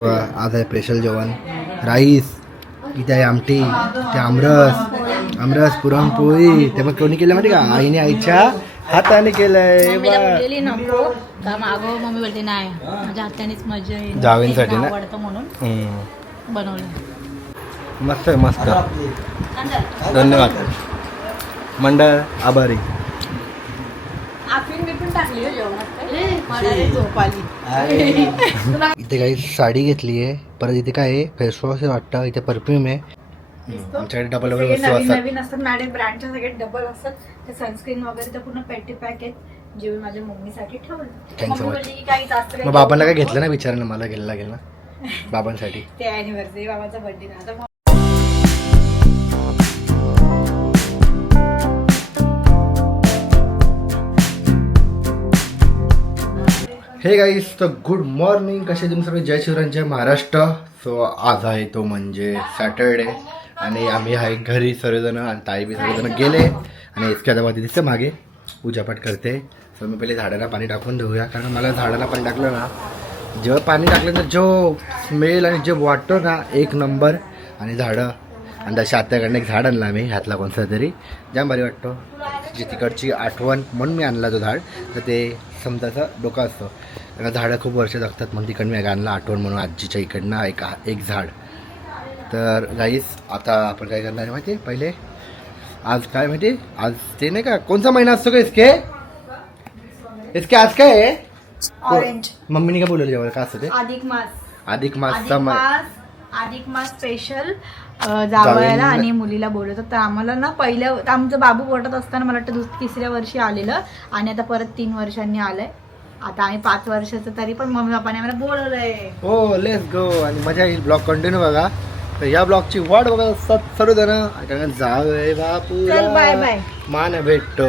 आज आहे स्पेशल जेवण. राईस, इथे आहे आमटी, इथे आमरस, पुरणपोळी. ते मग कोणी केलं माहिती का? आईने आईच्या हाताने केलंय. नको का मागं मम्मी बोलते नाही माझ्या हातानेच मजा येईल जावेंसाठी ना? आवडतं म्हणून बनवलं. मस्त आहे, मस्त. धन्यवाद मंडळ, आभारी. इथे काही साडी घेतली आहे. परत इथे काय आहे, फेसवॉश वाटतं, इथे परफ्यूम आहे. आमच्याकडे डबल डबल वस्तू असतात. नवीन असतात मॅडम, ब्रँडच्या सगळे डबल असतात. ते सनस्क्रीन वगैरे तर पूर्ण पेटी पॅक आहेत, जे मी माझ्या मम्मीसाठी ठेवलं. थँक्स मम्मी बोलली की काही जास्त मग बाबांना काय घेतलं ना, विचारा ना, मला घ्यायला लागेल ना बाबांसाठी. ते अॅनिव्हर्सरी बाबाचा बर्थडे ना आता. हे गाईस, तर गुड मॉर्निंग. कसे तुम्ही सगळे? जय शिवराय, जय महाराष्ट्र. सो आज आहे तो म्हणजे सॅटरडे आणि आम्ही आहे घरी सर्वजण, आणि ताई बी सर्वजण गेले. आणि इसक्या दाबाती दिसतं मागे पूजापाठ करते. सो मी पहिले झाडाला पाणी टाकून देऊया, कारण मला झाडाला पाणी टाकलं ना, जेव्हा पाणी टाकलं ना, जो स्मेल आणि जे वाटतो ना, एक नंबर. आणि झाडं, आणि तशा आत्याकडनं एक झाड आणलं आम्ही, ह्यातला कोणता तरी, जाम भारी वाटतो. जी तिकडची आठवण म्हणून मी आणला तो झाड. तर ते समजायचं डोकं असतं, कारण झाडं खूप वर्ष जगतात, म्हणून तिकडनं मी आणला आठवण म्हणून आजीच्या इकडनं एक झाड. तर गाईस, आता आपण काय करणार आहे माहिती आहे? पहिले आज काय माहिती, आज ते नाही का, कोणता महिना असतो का इसके आज काय आहे? ऑरेंज. मम्मीने काय बोलवलं जेव्हा, काय असतं ते? अधिक मास स्पेशल जावयाला जावयाला आणि मुलीला बोलवतात. तर आम्हाला ना पहिल्या, आमचं बाबू पोटात असताना मला वाटतं तिसऱ्या वर्षी आलेलं, आणि आता परत 3 वर्षांनी आलंय. आता आम्ही 5 वर्षाचं, तरी पण मम्मी पप्पाने आम्हाला बोलवलंय. हो, लेट्स गो. आणि मजा येईल. ब्लॉग कंटिन्यू बघा. तर या ब्लॉगची वाट बघत असतात सर्वजण, कारण जावय बापू बाय बाय मान भेटतो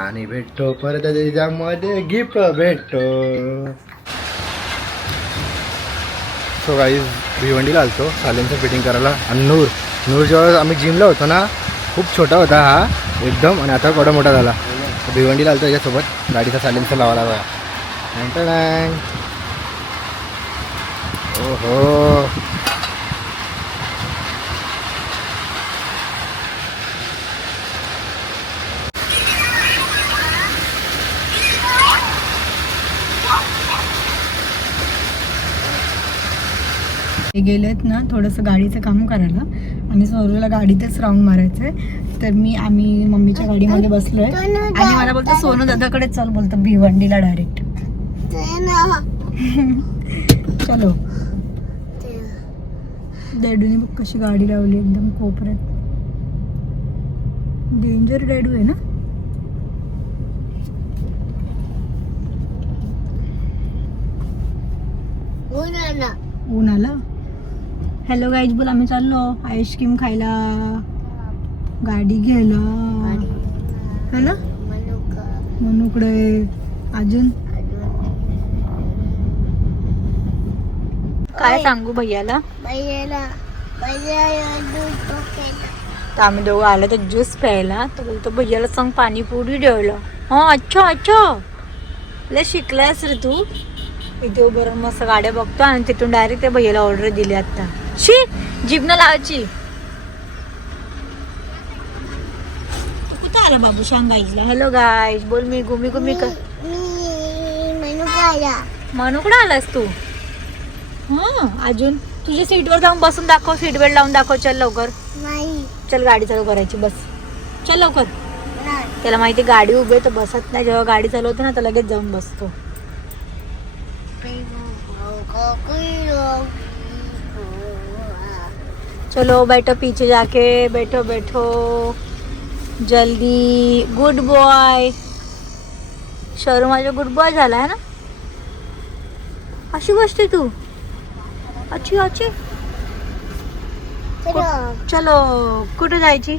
आणि भेटतो परत त्याच्यामध्ये गिफ्ट भेटतो. सो गाईज, भिवंडीला आलतो सायलेन्सर फिटिंग करायला. आणि नूर जेव्हा आम्ही जिमला होतो ना, खूप छोटा होता हा एकदम, आणि आता थोडा मोठा झाला. भिवंडीला आलतो याच्यासोबत गाडीचा सायलेन्सर लावायला बघा. ओहो, गेलेत ना थोडंसं गाडीचं काम करायला, आणि सोरूला गाडीतच राऊंड मारायचंय. तर आम्ही मम्मीच्या गाडीमध्ये बसलोय, आणि मला बोलतो सोनू दादाकडे चल, बोलतो भिवंडीला डायरेक्ट. चलो. डॅडूने बघ कशी गाडी लावली एकदम कोपऱ्यात. डेंजर डॅडू आहे ना. ऊन आला. हॅलो गाईज, बोल, आम्ही चाललो आईस्क्रीम खायला, गाडी घ्यायला, है ना. मनूकडे अजून काय सांगू भैयाला. तर आम्ही दोघं आलो तर ज्यूस प्यायला. तर बोलतो भैयाला सांग पाणीपुरी द्यायला. हा, अच्छा लय शिकलायस रे तू. इथे उभं राहून मस्त गाड्या बघतो, आणि तिथून डायरेक्ट त्या भैयाला ऑर्डर दिली. आता जीभनं लावायची. तू कुठं आला बाबू, सांग गाईजला. हॅलो गाईज बोल. मी घुमी मनूकडे आलास तू. हा, अजून तुझ्या सीटवर जाऊन बसून दाखव, सीट बेल्ट लावून दाखव. चल लवकर. चल, गाडी चालू करायची, बस. चल लवकर. त्याला माहिती गाडी उभी आहे तर बसत नाही, जेव्हा गाडी चालवतो ना तर लगेच जाऊन बसतो. चलो बैठो, पीछे जाके बैठो जल्दी. Good boy. शरू माझा गुड बॉय झाला आहे ना. अशी गोष्ट तू अच्छी. चलो, कुठे जायची?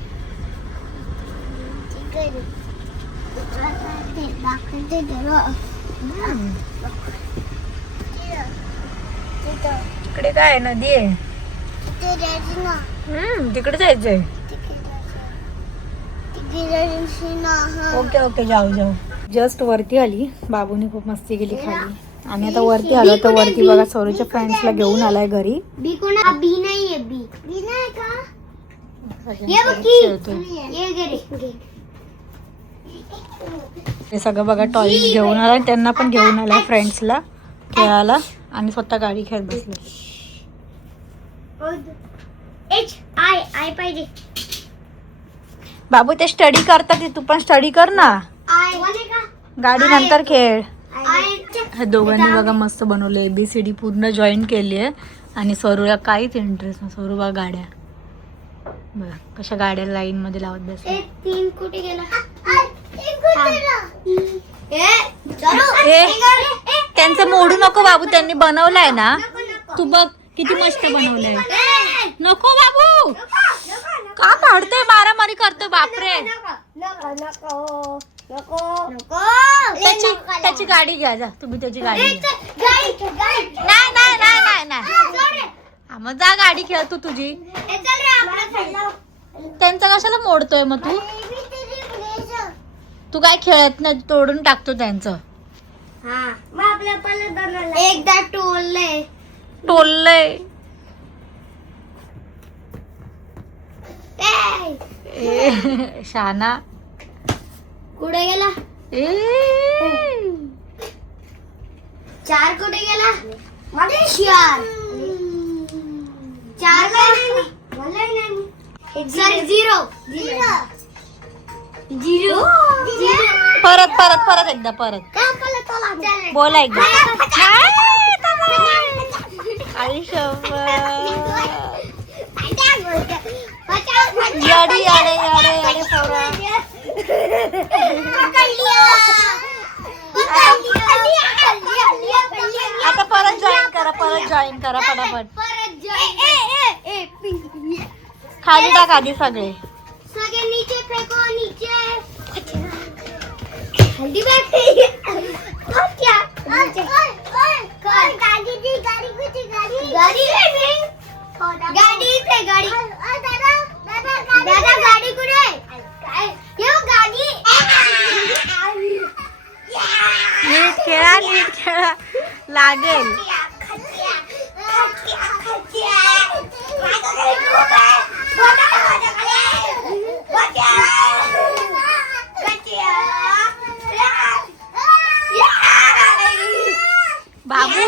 तिकडे काय नदी आहे. तिकडे जायचंय. ओके जाऊ. जस्ट वरती आली. बाबूने खूप मस्ती केली खाली. आणि आता वरती आलो तर वरती बघा सौरवच्या फ्रेंड्सला घेऊन आलाय घरी. बी कोणा बी नाहीये बी बी नाही का ये बघ ये घे हे सगळं बघा टॉयज घेऊन आलाय, त्यांना पण घेऊन आलाय फ्रेंड्सला खेळायला आणि स्वतः गाडी खेळत बसले. एच आय आय पाहिजे. बाबू ते स्टडी करतात, तू पण स्टडी कर ना. आय कोणे का गाडी नंतर खेळ. आय ह्या दोघांनी बघा मस्त बनवलं, ABCD पूर्ण जॉईन केली आहे. आणि सौरवला काहीच इंटरेस्ट नाही. सौरव बघा गाड्या बघा कशा गाड्या लाईन मध्ये लावत बसले. ए तीन कुठे गेला त्यांचं मोडू नको बाबू, त्यांनी बनवलंय ना. तू बघ किती मस्त बनवलंय. नको बाबू, का काढतोय, मारामारी करतोय. बापरे, त्याची गाडी घ्या जा तुम्ही, त्याची गाडी घ्या. नाही नाही नाही नाही नाही, हा, मग जा गाडी खेळ तू तुझी. त्यांचं कशाला मोडतोय मग तू? तू काय खेळत नाही, तोडून टाकतो त्यांचं. एकदा टोललंय टोललंय. शाना कुठे गेला ए चार कुठे गेला चार चार सॉरी झिरो झिरो परत परत परत एकदा परत बोला एकदा. याडी याडे याडे याडे पोरा. आता परत जॉईन करा, परत जॉईन करा फटाफट. खाली टाक आधी सगळे. सगळे नीचे फेको नीचे हल्दी बैठे क्या गाड़ी दी गाड़ी कुछ गाड़ी गाड़ी नहीं गाड़ी इथे गाड़ी दादा दादा दादा गाडी कुठे काय ये गाडी नीट खेळा, नीट खेळा, लागेल. बाबू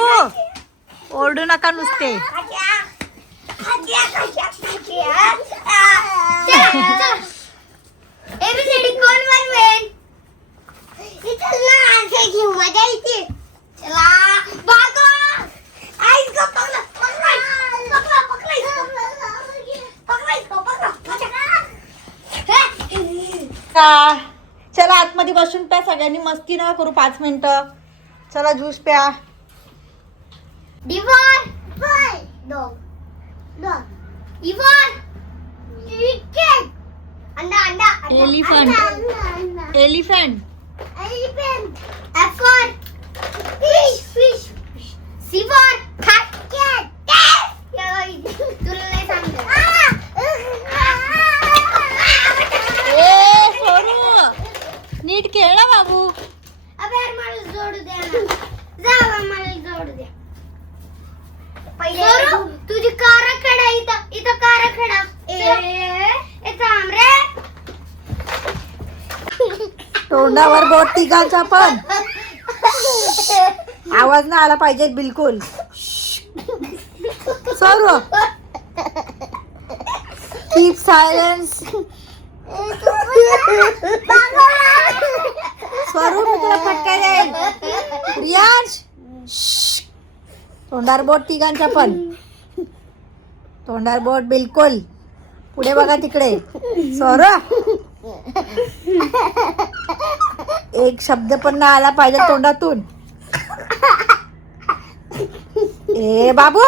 ओरडू नका नुसते. ABCD कोण बनवेल इथं ना आन्सर घेऊ मजा येते. चला भागो आई को पकड़ का चला आतमध्ये बसून प्या, सगळ्यांनी मस्ती नका करू 5 मिनिटं. चला ज्यूस प्या. डिवॉर बाय दो दो इवॉर क्रिकेट अंडा अंडा Elephant. Elephant. Elephant F for fish fish C for cat तुला नाही सांगत. ए सोनू नीट खेळ ना बाबू. अबे यार मला जोडू द्या ना. जा मला जोडू द्या. पहिले तुझी कार खडा इथं इथं कार खडा ए थांब रे. तोंडावर बोट तिघांचा पण. आवाज ना आला पाहिजे बिलकुल. सर्व कीप सायलेन्स. स्वरूप तुला फटका देईल. रियाज तोंडावर बोट तिघांचा पण. तोंडावर बोट बिलकुल. पुढे बघा तिकडे. स्वरूप एक शब्द पण ना आला पाहिजे तोंडातून. ए बाबू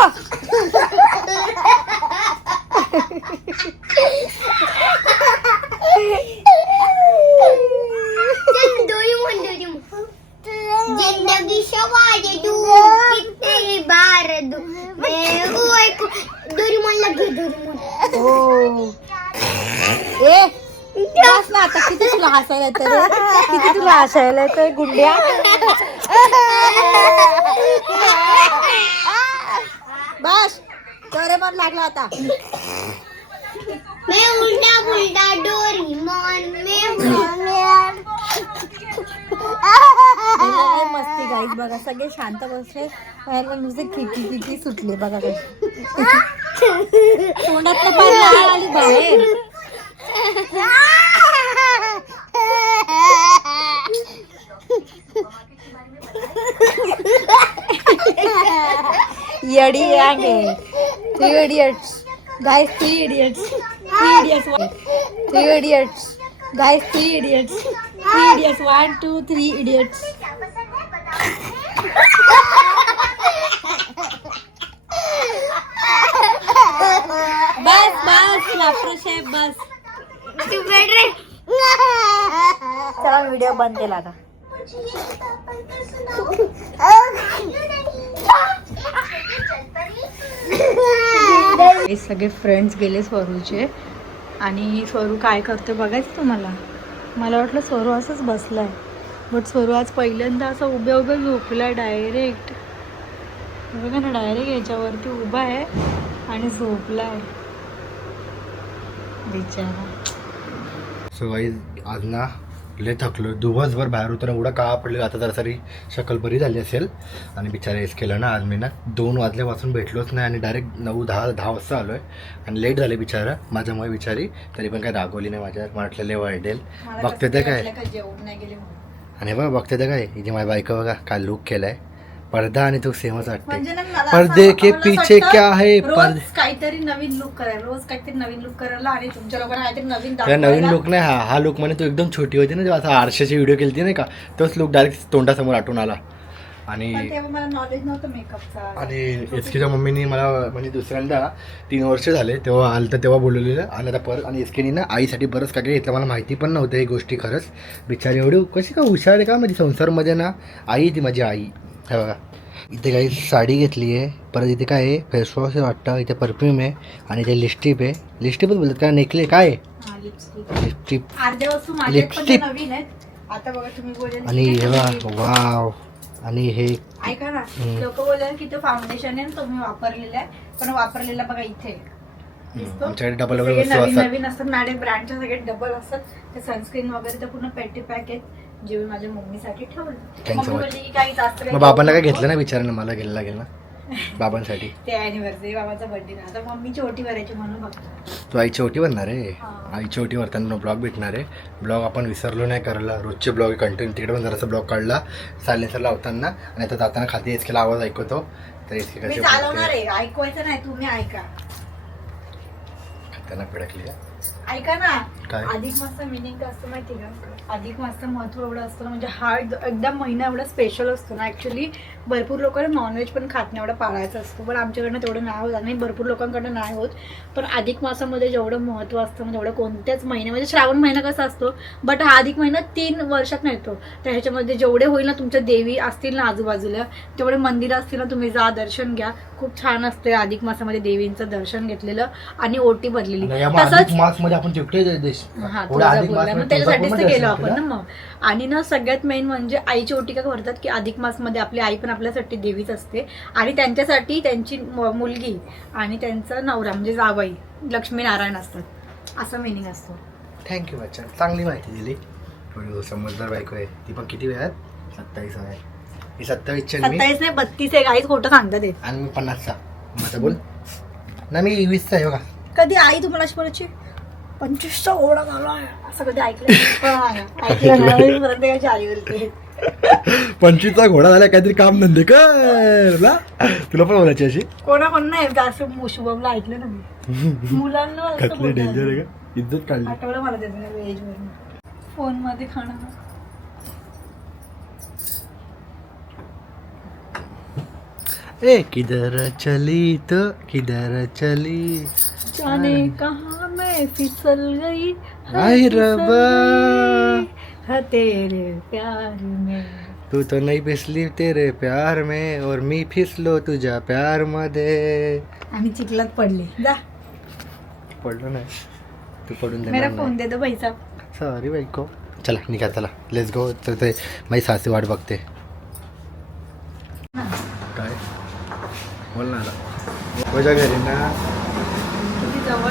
जिंदगी सवार दू कितने बार दू मैं वो एक डोरेमोन लगे डोरेमोन. हो ए बस ना आता. किती तुला हसायला येतं रे, किती तुला हसायला येतंय गुंड्या. डोरेमॉन लागला आता. मैं उल्टा पुल्टा डोरेमॉन में मस्ती गाईस बघा सगळे शांत बसले बाहेर नुसते खिकी खिकी सुटले बघा काय तोंडात आली बाहेर. येडी आहे 3 idiots guys 3 idiots 3 idiots guys 3 idiots 1 2 3 idiots. बस बस लाफ्टर शेफ बस. तू बैठ रे. चला व्हिडिओ बंद केला आता. हे सगळे फ्रेंड्स गेले स्वरूचे आणि स्वरू काय करते बघायचं तुम्हाला. मला वाटलं स्वरू असंच बसलाय बट स्वरू आज पहिल्यांदा असं उभ्या उभ्या झोपलाय डायरेक्ट. बघा ना डायरेक्ट याच्यावरती उभा आहे आणि झोपलाय बिचारा. सो गाईज आज ना लय थकलो दिवसभर बाहेर होतं एवढं का पडलं आता जरा तरी शकल बरी झाली असेल आणि बिचारा हेच केलं ना. आज मी ना 2 वाजल्यापासून भेटलोच नाही आणि डायरेक्ट 9-10 वाजता आलो आहे आणि लेट झाले बिचारा माझ्यामुळे बिचारी. तरी पण काय रागवली नाही माझ्यावर. म्हटलं लय वाढेल बघते ते काय आणि बघा बघते ते काय इथे माझी बायको बघा काय लुक केलाय. पडदा आणि तो सेमच वाटते. पर्दे के पीछे क्या है पर्दे काहीतरी नवीन लुक करायला रोज काहीतरी नवीन लुक करायला आणि तुमच्या लोकांना काहीतरी नवीन नवीन लुक नाही हा लुक म्हणे तो एकदम छोटी होती ना जेव्हा असा आरशाची व्हिडिओ केली नाही का तोच लुक डायरेक्ट तोंडासमोर आठवून आला. आणि मला नॉलेज नव्हतं मेकअपचा. आणि एसकेच्या मम्मीनी मला म्हणजे दुसऱ्यांदा 3 वर्ष झाले तेव्हा आलं तर तेव्हा बोलवलेलं आणि आता परत आणि एसकेनी ना आईसाठी बरंच काय काय घेतलं मला माहिती पण नव्हतं ही गोष्टी. खरंच बिचारी एवढी कशी का हुशार आहे का माझी संसारमध्ये ना आई ती माझी आई. हे बघा इथे काही साडी घेतली आहे परत इथे काय आहे फेसवॉश वाटतं इथे परफ्यूम आहे आणि इथे लिपस्टिक आहे. लिपस्टिकच बोलतात का नेकले काय लिपस्टिक लिपस्टिक आता बघा तुम्ही बोलेल आणि हे बघा वाव आणि हे ऐका ना लोक बोलाल की तो फाउंडेशन आहे तुम्ही वापरलेला आहे पण वापरलेला बघा इथे आमच्याकडे डबल डबल सगळे वस्तू नवीन असतात. नवीन असतात मॅडम ब्रँडचे सगळे डबल असतात ते सनस्क्रीन वगैरे ते पूर्ण पेटी पॅक आहेत जे मी माझ्या मम्मीसाठी ठेवलं. Thanks so mummy much. बोलली की काही जास्त मग बाबांना काय घेतलं ना विचारायला मला घ्यायला लागेल ना बाबांसाठी. ते अॅनिव्हर्सरी बाबाचा बर्थडे आता मम्मीची ओटी भरायची म्हणून बघतो. तू आईची ओटी भरणार आहे. हा. आईची ओटी भरताना ब्लॉग भेटणार आहे. ब्लॉग आपण विसरलो नाही करायला रोजचे ब्लॉग कंटिन्यू तिकडे पण जरासा ब्लॉग काढला सायलेन्सर लावताना आणि आता जाताना खाली एसकेला आवाज ऐकवतो तर एसके मी कसे चालवणार आहे ऐकवायचं नाही तुम्ही ऐका. त्यांना पिडकली ऐका ना काय? अधिक मासचं मिनिंग काय असतं माहिती का. अधिक मासचं महत्व एवढं असतं ना म्हणजे हा एकदम महिना एवढा स्पेशल असतो ना. ऍक्च्युली भरपूर लोकांना नॉनव्हेज पण खात नाही एवढं पाळायचं असतं पण आमच्याकडनं तेवढं नाही होत आणि भरपूर लोकांकडनं नाही होत. पण अधिक मासामध्ये जेवढं महत्व असतं म्हणजे एवढं कोणत्याच महिन्यामध्ये श्रावण महिना कसा असतो बट हा अधिक महिना 3 वर्षात येतो. तर ह्याच्यामध्ये जेवढे होईल ना तुमच्या देवी असतील ना आजूबाजूला तेवढे मंदिरं असतील ना तुम्ही जा दर्शन घ्या. खूप छान असते अधिक मासामध्ये देवींचं दर्शन घेतलेलं आणि ओटी भरलेली. तसंच मासमध्ये आपण तिकडे देश हा थोडा अधिक मास मग त्याच्यासाठीच तर गेलो आपण ना मग. आणि ना सगळ्यात मेन म्हणजे आईची ओटी का भरतात की अधिक मासमध्ये आपली आई पण आपल्यासाठी देवीच असते आणि त्यांच्यासाठी त्यांची मुलगी आणि त्यांचा नवरा म्हणजे जावई लक्ष्मीनारायण असतात असं मिनिंग असतो. थँक्यू बच्चा चांगली माहिती दिली. थोडी समजदार बायको आहे ती पण. किती वेळात 27 आहे मी 27 मी 27 नाही 32 आहे काहीच खोटं सांगतात ते. आणि मी 50चा माझा बोल ना मी 20चा आहे बघा. कधी आई तुम्हाला अशी बोलायची 25चा घोडा झाला असं कधी ऐकलं ऐकलं परत काय चाली बोलते 25चा घोडा झाला काहीतरी काम धंदे कर ना तुला पण बोलायची अशी कोणाकोण नाही असं शुभमला ऐकलं ना मी मुलांना असं कसली डेंजर आहे बोलतात. का इज्जत काढली. आठवलं मला त्याचं व्हेज वरून फोन मध्ये खाणं. ए किधर चली तो किधर चली जाने कहाँ मैं फिसल गई आई रबा है तेरे प्यार में. तू तो नाही फिसली तेरे प्यार में और मी फिसलो तुझ्या प्यार मध्ये. आम्ही चिखलात पडले जा पडलो नाही तू पडून मेरा देणार फोन दे दो भाई साहब. सॉरी बायको. चला निघा चला लेट्स गो. तर ते माझी सासू वाट बघते. काय बोल ना आता. माझ्या घरी ना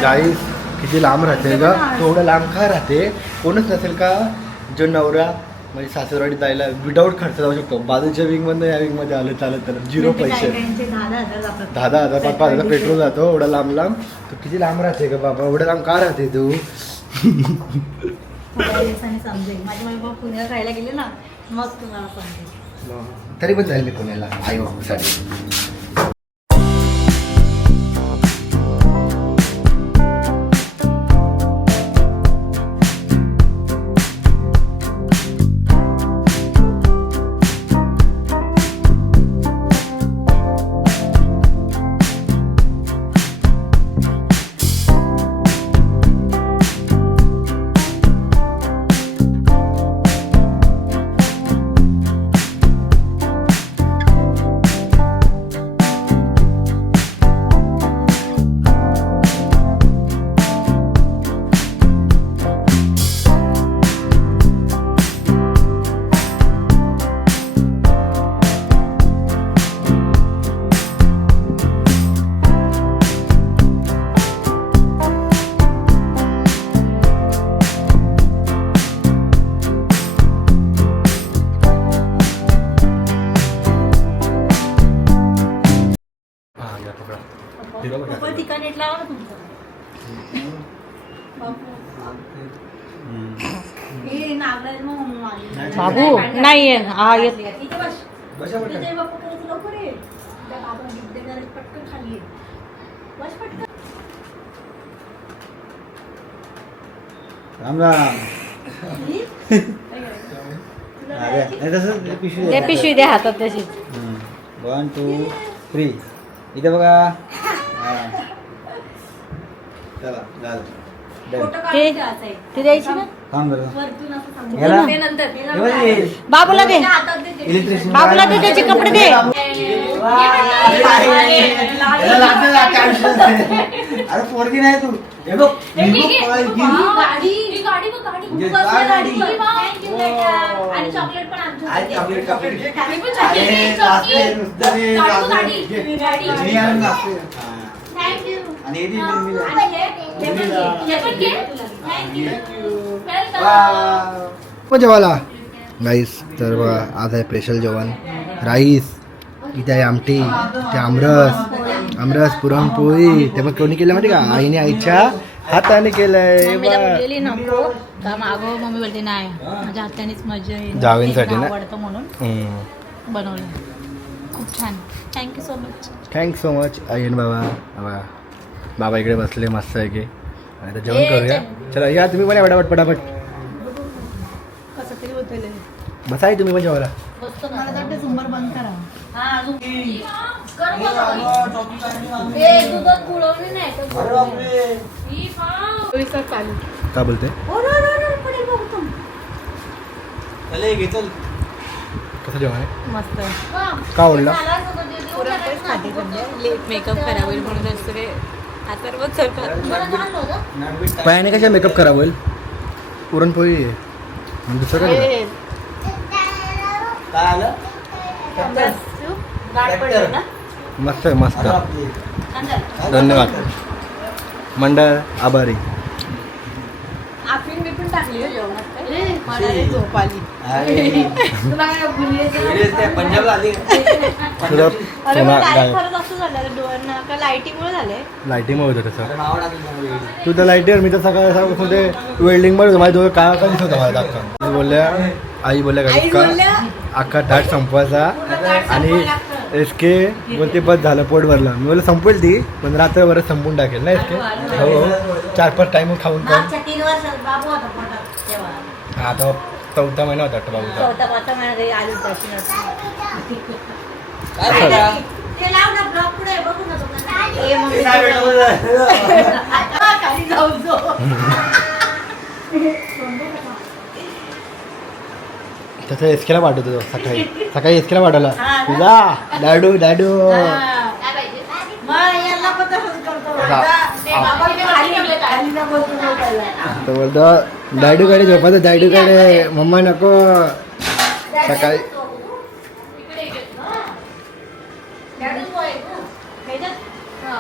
गाईस किती लांब राहते ग, तेवढं लांब का राहते? कोणच नसेल का जो नवरा म्हणजे सासरवाडी जायला विदाऊट खर्च जाऊ शकतो? बाजूच्या विंगमधनं या विंगमध्ये आलं चालत त्याला 0 पैसे, 10,000 5,000 पेट्रोल जातो एवढा लांब लांब. तू किती लांब राहते का बाबा? एवढं लांब का राहते तू? समजेल माझे मम्मी पप्पा पुण्याला राहायला गेले ना मग तुम्हाला समजेल. तरी पण जाईल मी पुण्याला आई बाबासाठी. ठिकाणी लावा ना तुमचं. बाबू नाही हा येत राम राम. ते पिशवी द्या हातात तशीच. 1 2 3 इथे बघा. चला झालं. ते द्यायची ना थांब बरं. बाबूला दे, इलेक्ट्रिशियन बाबूला दे त्याचे कपडे दे. अरे पोरगी नाही तू. हे बघ, जेवायला राईस. तर बघा आज आहे स्पेशल जेवण. राईस, इथे आहे आमटी, ते आमरस पुरणपोळी. ते मग कोणी केलं माहिती का? आईने आईच्या हाताने केलंय. मम्मीला बोललेली नको का मागं, मम्मी बोलते नाही माझ्या हातानेच मजा येईल, जावेंसाठी ना? आवडतं म्हणून बनवलं. खूप छान. Thank you so much. Thanks so much आईन बाबा. बाबा इकडे बसले मस्त आहे की. आणि आता जेवण करूया. चला या तुम्ही पण या पटापट. कसं तरी होतं बसा आहे तुम्ही पण जेवायला. झुंबर बंद करा. का बोलते? कसं जेवण आहे? मस्त का आवडला? लेट मेकअप करा होईल म्हणून असं काय आता सरकार पायाने कशा मेकअप करा होईल? पुरणपोळी आहे आणि दुसरं काय केलं? काय आलं? मस्त आहे मस्त. धन्यवाद मंडळ आभारी. आपण बिपून टाकली जेवणात मला झोप आली. पंजाबला आली. तुझं अरे सोना डायरेक्ट गायब. खरंच असं झालं डोळ्यांना का लाईटिंगमुळे झालंय. लाईटिंग होतं तसं. नाव टाकली. तू तर लाईटीवर, मी तर सकाळपासून ते वेल्डिंग मध्ये माझ्या डोळे काय का दिसत मला अख्खा. बोलल्या आई बोलल्या आई का बोलल्या अख्खा ताट संपवायचा आणि एसके बोलते बस झालं पोट भरलं. मी बोललं संपवेल ती पण रात्रभरच संपून टाकेल ना एसके. हो 4-5 टाइम खाऊन पण. 3 वर्षात बाबू होता पोटात तेव्हा. आता 4था महिना होता वाटतं बाबूचा. 4-5 महिन्यात आली तशी नसते. काय झालं? ते लाव ना ब्लॉग पुढे बघू ना तुम्हाला. ए मम्मी काय भेटलं? खाली जाऊ जो. तसं एसकेला पाठवतो सकाळी एसकेला पाठवला. तुझा डाडू मग याला पण तसंच करतो. बाबा मी खाली ना बोलतो झोपायला. तो बोलतो डाडूकडे झोपायचं, डाडूकडे. मम्मा नको. सकाळी हा